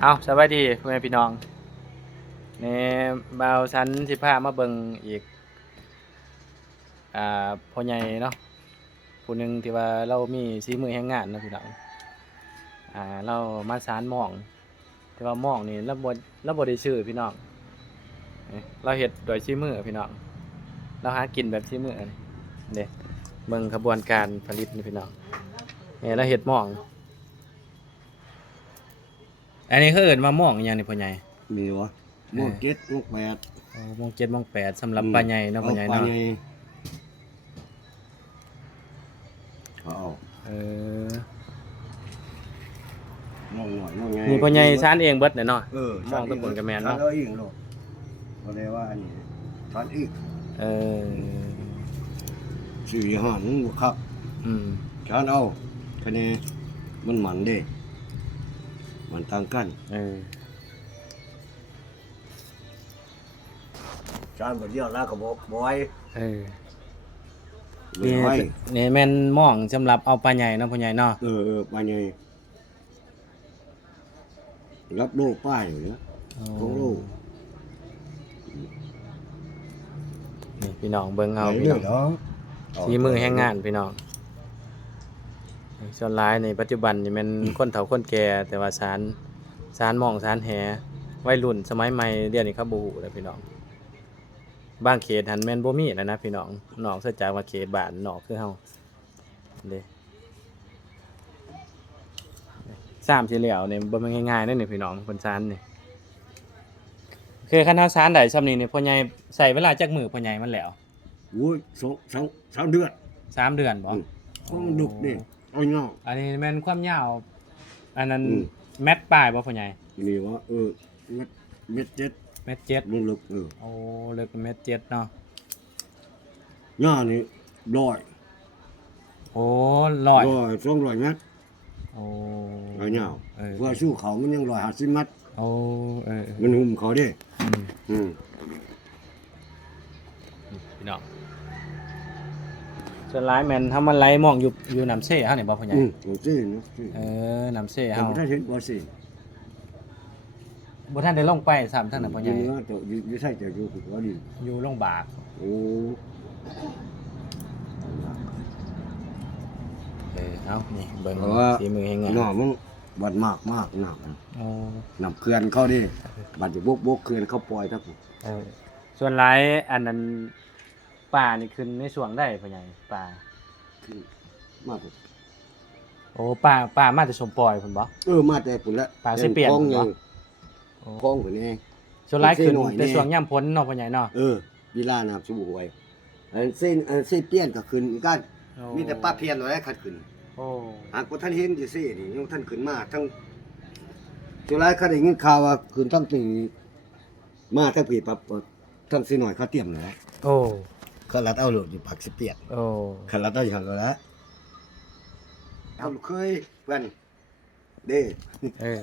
เอาสวัสดีพ่อแม่พี่น้องในบ่าวชั้น15มาเบิ่งอีกพ่อใหญ่เนาะผู้หนึงที่ว่าเรามีฝีมือแห่งงานเนาะพี่น้องเรามาสานหม้องที่ว่าหม้องนี่เราบ่ได้ชื่อพี่น้องเราเฮ็ดโดยฝีมือพี่น้องเราหากินแบบฝีมือนี่เด้เบิ่งกระบวนการผลิตนี่พี่น้องนี่เราเฮ็ดหม้องอันนี้เขาเอิ้นว่าหม้องอิหยังนี่พ่อใหญ่ มีวะหม้อเก็ดหม้อแปด โมง7โมง8สำหรับปลาใหญ่เนาะปลาใหญ่ ปลา เนาะ ใหญ่เอา เออ หม้อหน่อยหม้อใหญ่ นี่ปลาใหญ่ซานเองเบิดเนาะ ม องตะกนกับแม่น เนาะ เนาะ แล้วอีกลูกก็เลยว่าอันนี้ทานอีก เออ สี่หันบุครับ อืม ทานเอาคะแนนมันหมันเด้มันต่างกัน เออ ทานบ่เดียวแล้วก็บ่อย เออ บ่ นี่ อย นี่แม่นหม่องสำหรับเอาปลาใหญ่เนาะปลาใหญ่เนาะ ปลาใหญ่รับโลกป้ายอยู่นะ ของโลก นี่พี่น้องเบิ่งเอา ไหน พี่ เรื่ น้ อ อง ง เนาะ ฝีมือแห่งงานพี่น้องส่วนหลายในปัจจุบันนี่แม่นคนเฒ่าคนแก่แต่ว่าสารหม่องสารแหวัยรุ่นสมัยใหม่เดี๋ยวนี้เขาบ่ฮู้แล้วพี่น้องบางเขตหันแม่นบ่มีแล้วนะพี่น้องนอกจากว่าเขตบ้านนอกคือเฮาเด้สามสิเหลียวนี่บ่แม่นง่ายๆเด้อนี่พี่น้องเพิ่นสานนี่คือคันเฮาสานได้ซำนี้นี่พ่อใหญ่ใช้เวลาจักมื้อพ่อใหญ่มันแล้ว โอ้ยสองเดือน 3 เดือนบ่ เพราะมันดุกนี่เอาเงา อันนี้แม่นความยาวอันนั้น อืม แมตรปลายบ่พ่อใหญ่ นี่ว่าเม็ดเจ็ด เมตรเจ็ด มันลึกโอ้เลิกเมตรเจ็ดเนาะ หน้านี่ร้อย โอ้ร้อย 200เมตร โอ้ เอาเงา เออ เพื่อสู้เขามันยัง150เมตร โอ้เออ มันหุ่มเขาเด้ อืม อืม พี่น้องส่วนหลายแม่นทำมันไหลมองอยู่น้ำเซ่เฮานี่บ่พ่อใหญ่ โอเคเนาะ เออน้ำเซ่ แต่ เฮา ถ้าเห็นบ่สิ บ่ทันได้ลงไปซ้ำทางนั้นพ่อใหญ่ อยู่ตัวอยู่ใส่แต่อยู่คือว่าดี อยู่โรงบาก โอ้ เอานี่เบิ่ง เพราะว่า ฝีมือแห่งงาน น้อมันบัดมากน้ โอ้ ำน้ำเขื่อนเขาดิบัดจะบกเขื่อนเขาปล่อยทั้งหมด เออส่วนหลายอันนั้นป่านี่ขึ้นในช่วงได้พ่อใหญ่ป่า ขึ้นมาแต่ โอ้ป่ามาแต่สมปล่อยพุ่นบ่ มาแต่ปุ่นละ ปลาสิเปลี่ยน คลอง เหรอ ไงคลองคนนี้ ส่วนหลายขึ้น หน่อย แต่ แน่ ช่วงยามพ้นเนาะพ่อใหญ่เนาะ วีลาน้ำสูบไว้อันเส้นเปี้ยนก็ขึ้นอีกกันมีแต่ป้าเพียนอะไรขัดขึ้น โอ้ หากว่าท่านเห็นจะเซ่นี่ยังท่านขึ้นมาทั้งสุดท้ายเขาได้ยินข่าวว่าขึ้นทั้งปีมาทั้งปีปั๊บทั้งสิหน่อยเขาเตรียมเลย โอ้ เขาลัดเอาโหลดอยู่ปักสิเปียก โอ้ เขาลัดเอาอย่างละเอาเคยเพื่อนเด้ เออ